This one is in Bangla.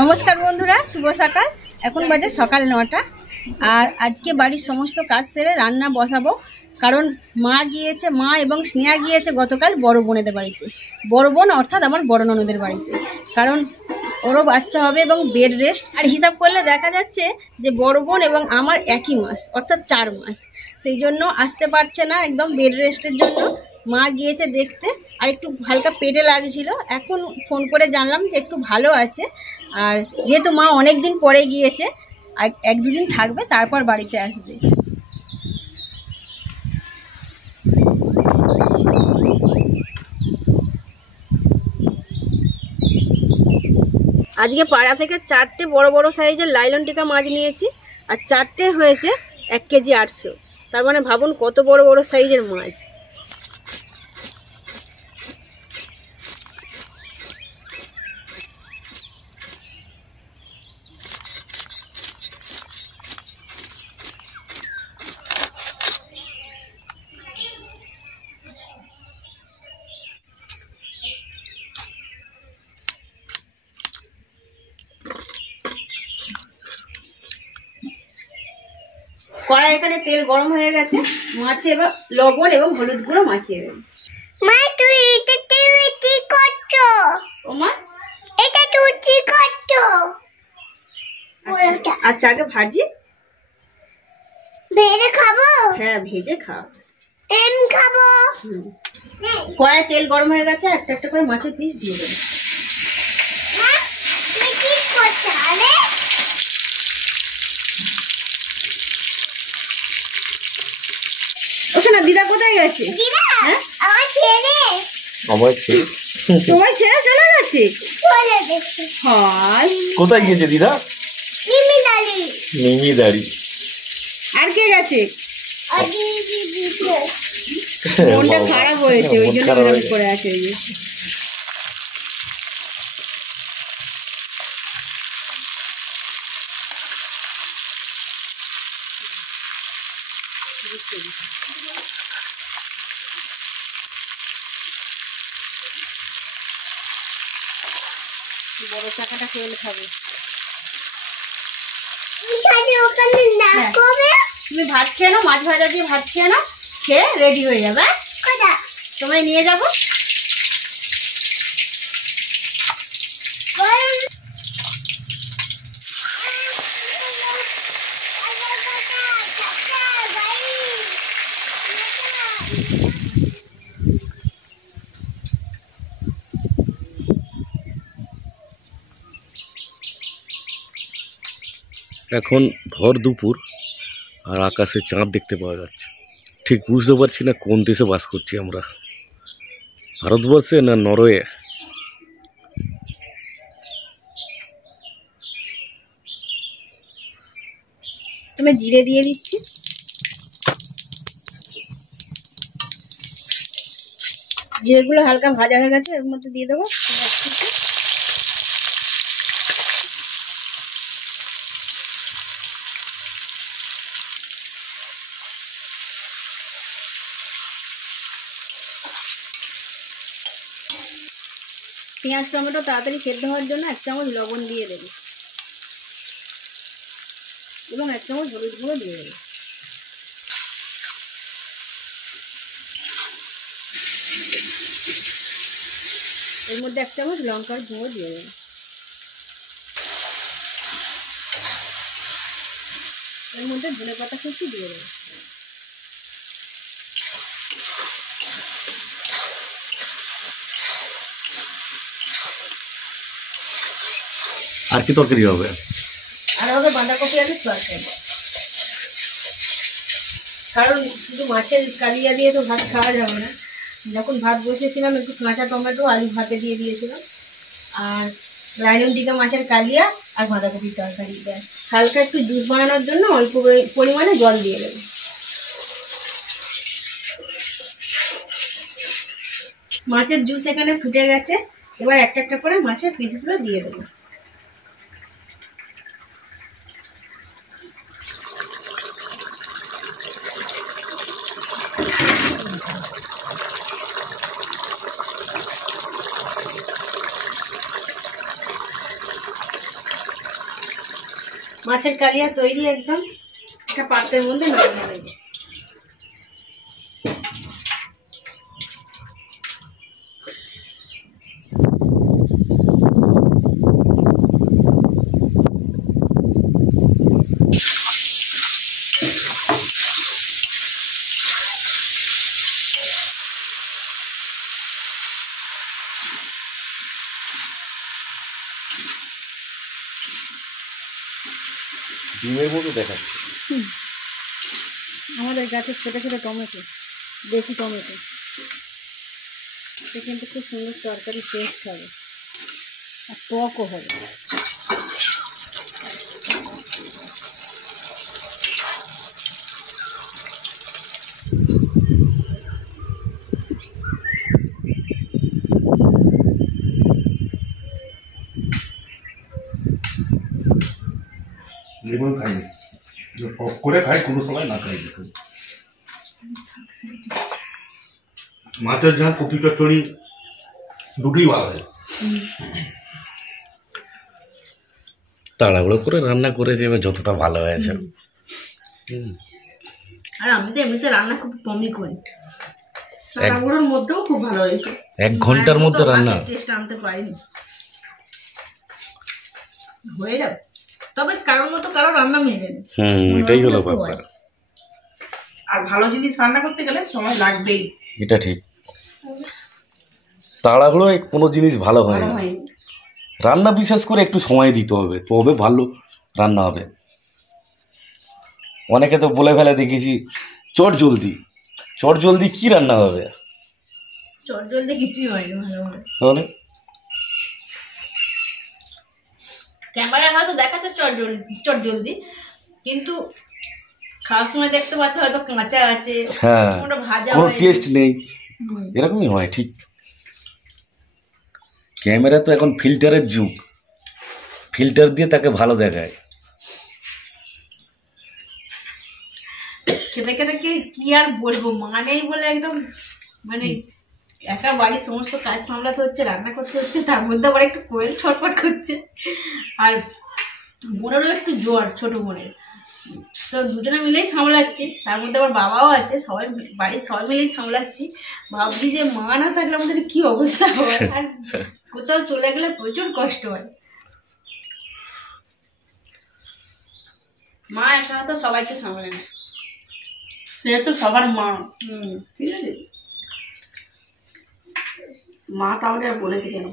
নমস্কার বন্ধুরা, শুভ সকাল। এখন বাজে সকাল 9টা। আর আজকে বাড়ির সমস্ত কাজ সেরে রান্না বসাবো, কারণ মা এবং স্নেহা গিয়েছে গতকাল বড় বোনেদের বাড়িতে। বড় বোন অর্থাৎ আমার বড় ননদের বাড়িতে, কারণ ওরও বাচ্চা হবে এবং বেড রেস্ট। আর হিসাব করলে দেখা যাচ্ছে যে বড় বোন এবং আমার একই মাস, অর্থাৎ 4 মাস। সেই জন্য আসতে পারছে না, একদম বেড রেস্টের জন্য মা গিয়েছে দেখতে। আর একটু হালকা পেটে লাগছিল, এখন ফোন করে জানলাম যে একটু ভালো আছে। আর যেহেতু মা অনেক দিন পরে গিয়েছে, আর 1-2 দিন থাকবে, তারপর বাড়িতে আসবে। আজকে পাড়া থেকে 4টে বড় বড় সাইজের লাইলন টিকা মাছ নিয়েছি, আর 4টে হয়েছে 1 কেজি 800। তার মানে ভাবুন কত বড় বড় সাইজের মাছ। কড়াই এখানে তেল গরম হয়ে গেছে, মাছে এবার লবণ এবং হলুদ গুঁড়ো মাখিয়ে দেব। মা তুই এটা কি করছো? ও মা, এটা তুই কি করছো? আচ্ছা আগে ভাজি, ভেজে খাবো? হ্যাঁ ভেজে খাও। খাবো। কড়াই তেল গরম হয়ে গেছে, একটা একটা করে মাছের পিস দিয়ে দেবো। মা তুমি কি করছো? আরে ও শোনা, দিদা কোথায় গেছে? দিদা হ্যাঁ? আমার ছেলে তোমার ছেড়ে চলে গেছে? চলে গেছে। হাই, কোথায় গিয়েছে দিদা? মিমি দাঁড়ি। আর কে গেছে? দিদি মনটা খারাপ হয়েছে, ওই জন্য এরকম করে আছে। ওই যে বড় চাকাটা তেল খাবে। ওখানে না করবে। তুমি ভাত খেয়ে নাও, মাছ ভাজা দিয়ে ভাত খেয়ে নাও, খেয়ে রেডি হয়ে যাবে। কোথায়? তোমায় নিয়ে যাবো। এখন ভর দুপুর আর আকাশে চাঁদ দেখতে পাওয়া যাচ্ছে। ঠিক বুঝতে পারছি না কোন দেশে বাস করছি আমরা, ভারতবর্ষে না নরওয়ে। তুমি জিরে দিয়ে দিচ্ছি। জিরেগুলো হালকা ভাজা হয়ে গেছে, এর মধ্যে দিয়ে দেবো। পেঁয়াজ টমেটো তাড়াতাড়ি সেদ্ধ হওয়ার জন্য 1 চামচ লবণ দিয়ে দেবো এবং 1 চামচ হলুদ গুঁড়ো দিয়ে দেবো। এর মধ্যে 1 চামচ লঙ্কার গুঁড়ো দিয়ে দেবো। এর মধ্যে ধনেপাতা কুচি দিয়ে দেবো। আর কি তরকারি হবে? আর হবে বাঁধাকপি আলুর তরকারি। কারণ শুধু মাছের কালিয়া দিয়ে তো ভাত খাওয়া যাবে না। যখন ভাত বসেছিলাম একটু কাঁচা টমেটো আলু ভাতে দিয়ে দিয়েছিলাম, আর লাইলন টিকা মাছের কালিয়া আর বাঁধাকপির তরকারি। হালকা একটু জুস বানানোর জন্য অল্প পরিমাণে জল দিয়ে দেবো। মাছের জুস এখানে ফুটে গেছে, এবার একটা একটা করে মাছের পিসগুলো দিয়ে দেবো। মাছের কালিয়া তৈরি একদম। একটা পাত্রের মধ্যে নামিয়ে নেব। ডিমের মতো দেখাচ্ছে। আমাদের গাছে ছোট ছোট টমেটো, দেশি টমেটো, এটা কিন্তু খুব সুন্দর তরকারি টেস্ট হবে আর টকও হবে। লেবু খাইনি, টক করে খাই, কোনো সময় না খাই। দেখুন মাছের ঝাল, কপি চচ্চড়ি দুটোই ভালো হয়। তাড়াহুড়ো করে রান্না করে দেবে যতটা ভালো হয়েছে। আর আমি তো এমনিতে রান্না খুব কমই করি, তাড়াহুড়োর মধ্যেও খুব ভালো হয়েছে। 1 ঘন্টার মধ্যে রান্না টেস্ট আনতে পারিনি, হয়ে যাবে। তবে কারোর মতো কারো রান্না মেলে না। এটাই হলো ব্যাপার। আর ভালো জিনিস রান্না করতে গেলে সময় লাগবেই, এটা ঠিক। তাড়াহুড়োয় কোনো জিনিস ভালো হয় না। রান্না বিশেষ করে একটু সময় দিতে হবে, তবে ভালো রান্না হবে। অনেকে তো বলে ফেলে দেখেছি চট জলদি কি রান্না হবে? চট জলদি কিছুই হয়নি ভালোভাবে। তাহলে ক্যামেরায় হয়তো দেখাচ্ছে চট জলদি, কিন্তু খাওয়ার সময় দেখতে পাচ্ছ হয়তো কাঁচা আছে, হ্যাঁ, ওটা ভাজা কোনো হয়নি। টেস্ট নেই, এরকমই হয়। ঠিক, ক্যামেরা তো এখন ফিল্টারের যুগ, ফিল্টার দিয়ে তাকে ভালো দেখায়। খেতে খেতে কি আর বলবো, মা নেই বলে একদম মানে একা বাড়ির সমস্ত কাজ সামলাতে হচ্ছে, রান্না করতে হচ্ছে, তার মধ্যে আবার একটু কোয়েল ছটফট করছে। আর বোনেরও একটু জ্বর, ছোট বোনের, তো দুজনে মিলেই সামলাচ্ছি। তার মধ্যে আবার বাবাও আছে, সবাই বাড়ির সবাই মিলেই সামলাচ্ছি। ভাবছি যে মা না থাকলে আমাদের কি অবস্থা হয়, আর কোথাও চলে গেলে প্রচুর কষ্ট হয়। মা একা তো সবাইকে সামলে না, সে তো সবার মা। ঠিক আছে। মা তাহলে আর বলেছে কেন?